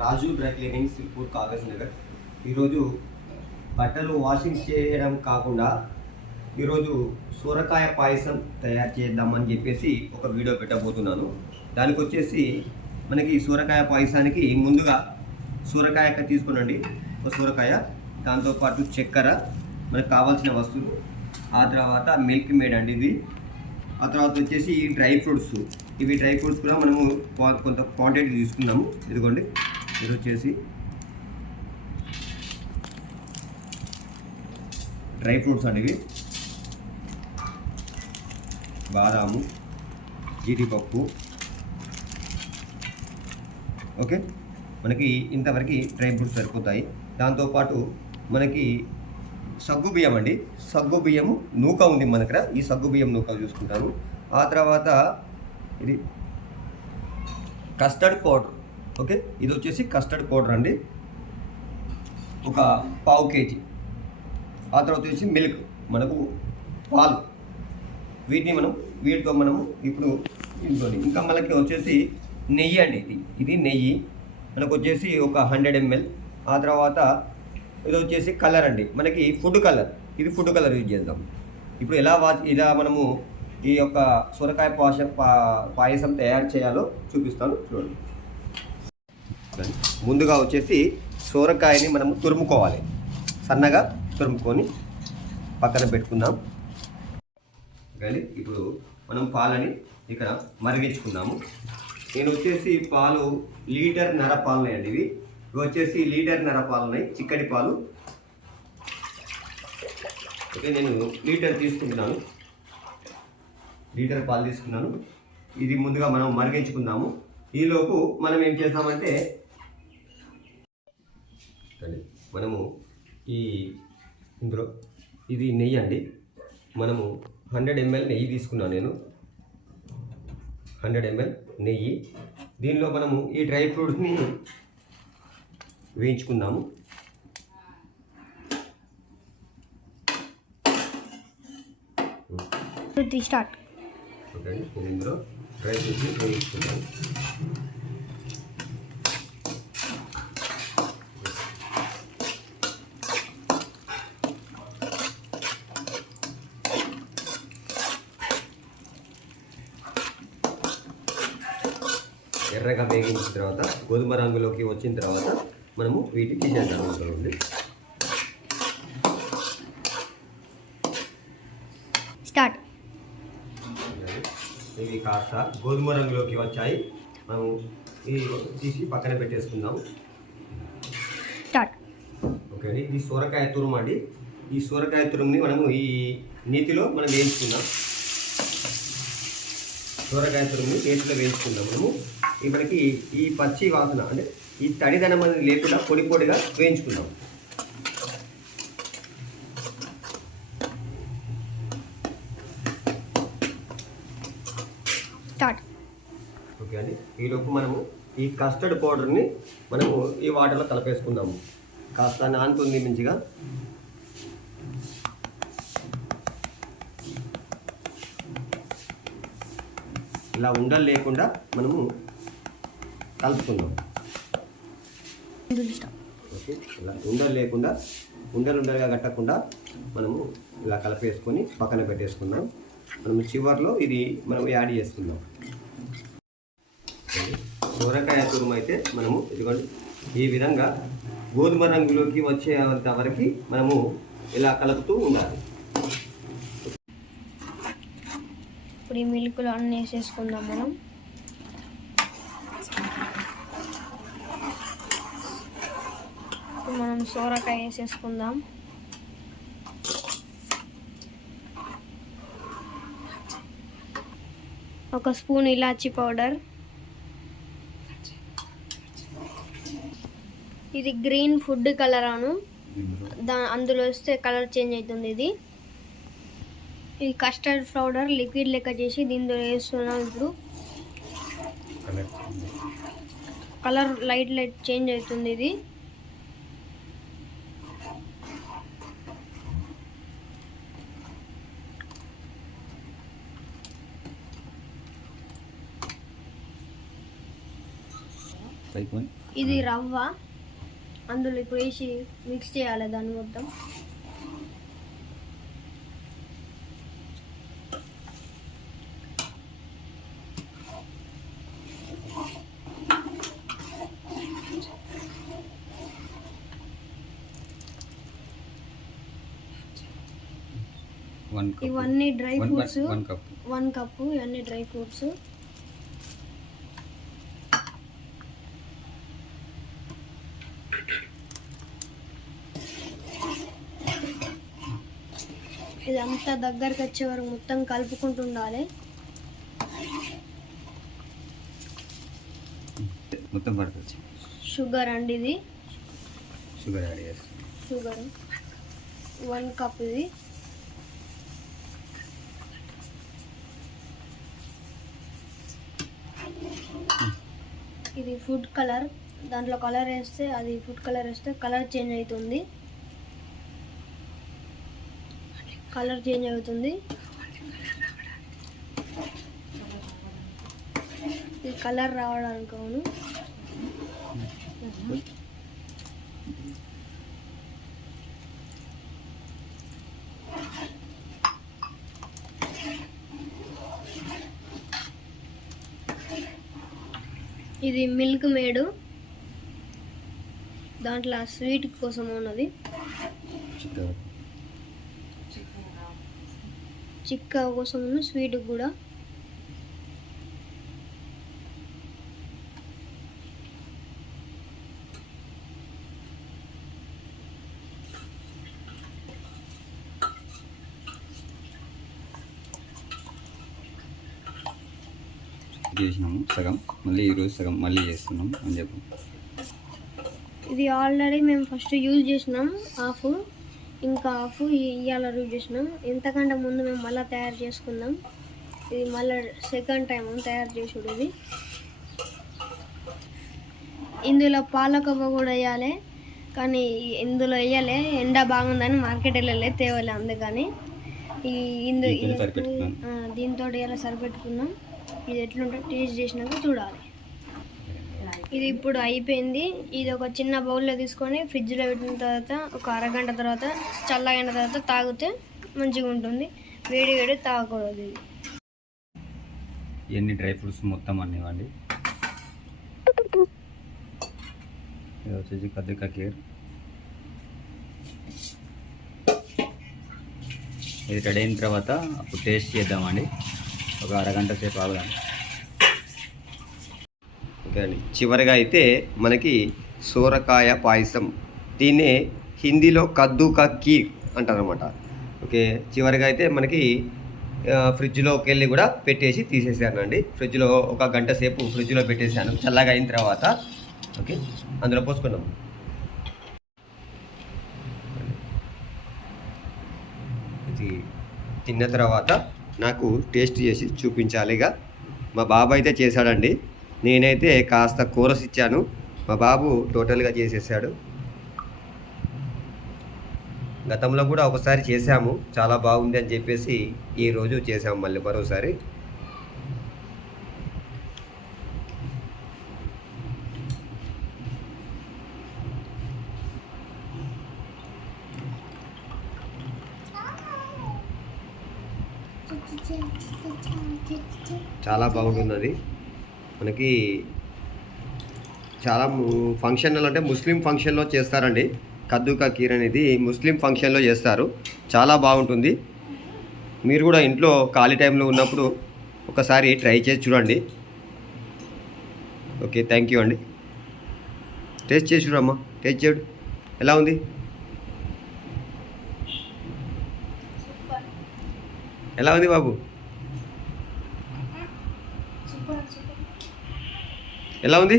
Raju dry cleaning Sirpur Kagaz Nagar. ఈరోజు బట్టలు washing చేయడం కాకుండా ఈరోజు సూరకాయ పాయసం తయారు చేద్దామని చెప్పేసి ఒక వీడియో పెట్టబోతున్నాను. దానికి వచ్చేసి మనకి సూరకాయ పాయసానికి ముందుగా సూరకాయ తీసుకోనండి? ఒక సూరకాయ దాంతోపాటు చక్కెర మనకు కావాల్సిన వస్తువులు. ఆ తర్వాత మిల్క్ మేడ్ అండి ఇది. ఆ తర్వాత వచ్చేసి ఈ డ్రై ఫ్రూట్స్. ఇవి డ్రై ఫ్రూట్స్ కూడా మనము కొంత క్వాంటిటీ తీసుకున్నాము. ఇదిగోండి. ఇది వచ్చేసి డ్రై ఫ్రూట్స్ అండి ఇవి. బాదాము జీడిపప్పు. ఓకే? మనకి ఇంతవరకు డ్రై ఫ్రూట్స్ సరిపోతాయి. దాంతోపాటు మనకి సగ్గు బియ్యం అండి. సగ్గు బియ్యము నూక ఉంది మన దగ్గర. ఈ సగ్గు బియ్యం నూక చూసుకుంటాను ఆ తర్వాత ఇది కస్టర్డ్ పౌడర్. ఓకే? ఇది వచ్చేసి కస్టర్డ్ పౌడర్ అండి. ఒక పావు కేజీ. ఆ తర్వాత వచ్చేసి మిల్క్. మనకు పాలు. వీటిని మనం వీటితో మనము ఇప్పుడు ఇంట్లో ఇంకా మనకి వచ్చేసి నెయ్యి అండి ఇది. ఇది నెయ్యి. మనకు వచ్చేసి ఒక హండ్రెడ్ ఎంఎల్. ఆ తర్వాత ఇది వచ్చేసి కలర్ అండి. మనకి ఫుడ్ కలర్. ఇది ఫుడ్ కలర్ యూజ్ చేద్దాం. ఇప్పుడు ఎలా వా ఇలా మనము ఈ యొక్క సొరకాయ పాశ పా- పాయసం తయారు చేయాలో చూపిస్తాను. చూడండి. ముందుగా వచ్చేసి సోరకాయని మనము తురుముకోవాలి. సన్నగా తురుముకొని పక్కన పెట్టుకుందాం. కానీ ఇప్పుడు మనం పాలని ఇక్కడ మరిగించుకుందాము. నేను వచ్చేసి పాలు లీటర్ నర పాలు అండి ఇవి. ఇవి వచ్చేసి లీటర్ నర పాలు ఉన్నాయి చిక్కటి పాలు. ఓకే నేను లీటర్ తీసుకుంటున్నాను. లీటర్ పాలు తీసుకున్నాను. ఇది ముందుగా మనం మరిగించుకుందాము. ఈలోపు మనం ఏం చేస్తామంటే కానీ మనము ఈ ఇందులో ఇది నెయ్యి అండి. మనము హండ్రెడ్ ఎంఎల్ నెయ్యి తీసుకున్నాను నేను. హండ్రెడ్ ఎంఎల్ నెయ్యి. దీనిలో మనము ఈ డ్రై ఫ్రూట్స్ని వేయించుకుందాము. స్టార్ట్. ఓకే అండి. నేను ఇందులో డ్రై ఫ్రూట్స్ని వేయించుకుంటాను ఎర్రగా వేగించిన తర్వాత గోధుమ రంగులోకి వచ్చిన తర్వాత మనము వీటిని తీసేద్దాం నుండి స్టార్ట్ ఇవి కాస్త గోధుమ రంగులోకి వచ్చాయి. మనము ఇది తీసి పక్కన పెట్టేసుకుందాం. ఓకే అండి ఇది సొరకాయ తురుము అండి. ఈ సొరకాయ తురుముని మనము ఈ నీతిలో మనం వేయించుకుందాం. సొరకాయ తురుముని నేతిలో వేయించుకుందాం మనము. మనకి ఈ పచ్చి వాసన అంటే ఈ తడిదనం అనేది లేకుండా పొడి పొడిగా వేయించుకుందాం. ఓకే అండి. ఈలోపు మనము ఈ కస్టర్డ్ పౌడర్ని మనము ఈ వాటర్లో కలిపేసుకుందాము. కాస్త నానుతుంది మంచిగా. ఇలా ఉండలు లేకుండా మనము కలుపుకుందాం. ఓకే ఇలా ఉండలు లేకుండా ఉండలు ఉండలుగా కట్టకుండా మనము ఇలా కలిపేసుకొని పక్కన పెట్టేసుకుందాం. మనము చివర్లో ఇది మనం యాడ్ చేసుకుందాం. సోరకాయ తురుము అయితే మనము ఇదిగోండి ఈ విధంగా గోధుమ రంగులోకి వచ్చేంత వరకు మనము ఇలా కలుపుతూ ఉండాలి. ఇప్పుడు ఈ మిల్క్లో అన్నీ వేసేసుకుందాం మనం. మనం సోరకాయ వేసేసుకుందాం. ఒక స్పూన్ ఇలాచీ పౌడర్. ఇది గ్రీన్ ఫుడ్ కలర్ అను. దా అందులో వస్తే కలర్ చేంజ్ అవుతుంది ఇది. ఈ కస్టర్డ్ పౌడర్ లిక్విడ్ లెక్క చేసి దీంట్లో వేస్తున్నాం ఇప్పుడు. కలర్ లైట్ లైట్ చేంజ్ అవుతుంది ఇది. అయిపోయి ఇది రవ్వ. అందులో ఇప్పుడు వేసి మిక్స్ చేయాలి దాన్ని మొత్తం. ఇవన్నీ dry fruits. One cup one cup ఇవన్నీ డ్రై ఫ్రూట్స్. ఇదంతా దగ్గరకు వచ్చే వరకు మొత్తం కలుపుకుంటూ ఉండాలి. మొత్తం పడుతుంది షుగర్ అండి ఇది. Sugar add sugar. One cup ఇది. ఇది ఫుడ్ కలర్. దాంట్లో కలర్ వేస్తే అది ఫుడ్ కలర్ వేస్తే కలర్ చేంజ్ అవుతుంది. కలర్ చేంజ్ అవుతుంది. ఈ కలర్ రావడానికి అవును. ఇది మిల్క్ మేడు. దాంట్లో స్వీట్ కోసం ఉన్నది. చిక్క కోసం స్వీట్ కూడా. చేసినాము సగం. మళ్ళీ ఈరోజు సగం మళ్ళీ చేస్తున్నాం అని చెప్పు. ఇది ఆల్రెడీ మేము ఫస్ట్ యూజ్ చేసినాం హాఫ్ ఇంకా హాఫ్ ఇవాళ యూజ్ చేసినాం. ఎంతకంటే ముందు మేము మళ్ళీ తయారు చేసుకుందాం. ఇది మళ్ళీ సెకండ్ టైం తయారు చేసుడు ఇది. ఇందులో పాలకొవ్వ కూడా వేయాలి. కానీ ఇందులో వేయాలి. ఎండ బాగుందని మార్కెట్ వెళ్ళలే తేవాలి అందుకని. ఈ ఇందు. దీంతో ఇలా సరిపెట్టుకున్నాం? ఇది ఎట్లుంటే టేస్ట్ చేసినాక చూడాలి. ఇది ఇప్పుడు అయిపోయింది. ఇది ఒక చిన్న బౌల్లో తీసుకొని ఫ్రిడ్జ్లో పెట్టిన తర్వాత ఒక అరగంట తర్వాత చల్లగంట తర్వాత తాగితే మంచిగా ఉంటుంది. వేడి వేడి తాగకూడదు ఇది. ఇవన్నీ డ్రై ఫ్రూట్స్ మొత్తం అన్నివ్వండి ఇది వచ్చేసి కద్దికా కేర్. ఇది రెడీ అయిన తర్వాత అప్పుడు టేస్ట్ చేద్దామండి. ఒక అరగంట సేపు ఆగుదాం. ఓకే అండి చివరిగా అయితే మనకి సోరకాయ పాయసం. దీన్నే హిందీలో కద్దు కా కీర్ అంటారనమాట ఓకే చివరిగా అయితే మనకి ఫ్రిడ్జ్లోకి వెళ్ళి కూడా పెట్టేసి తీసేసానండి. ఫ్రిడ్జ్లో ఒక గంట సేపు ఫ్రిడ్జ్లో పెట్టేశాను చల్లగా అయిన తర్వాత ఓకే అందులో పోసుకున్నాం ఇది తిన్న తర్వాత నాకు టేస్ట్ చేసి చూపించాలిగా. మా బాబాయ్ అయితే చేశాడండి. నేనైతే కాస్త కోరస్ ఇచ్చాను. మా బాబు టోటల్గా చేసేసాడు. గతంలో కూడా ఒకసారి చేశాము. చాలా బాగుంది అని చెప్పేసి ఈ రోజు చేసాము మళ్ళీ మరోసారి. చాలా బాగుంటుంది మనకి చాలా ము- ఫంక్షన్లు అంటే ముస్లిం ఫంక్షన్లో చేస్తారండి. కద్దుకా కీర్ అనేది ముస్లిం ఫంక్షన్లో చేస్తారు. చాలా బాగుంటుంది. మీరు కూడా ఇంట్లో ఖాళీ టైంలో ఉన్నప్పుడు ఒకసారి ట్రై చేసి చూడండి. ఓకే థ్యాంక్ యూ అండి. టేస్ట్ చేసి చూడమ్మా. టేస్ట్ చేయడు ఎలా ఉంది? ఎలా ఉంది బాబు? ఎలా ఉంది?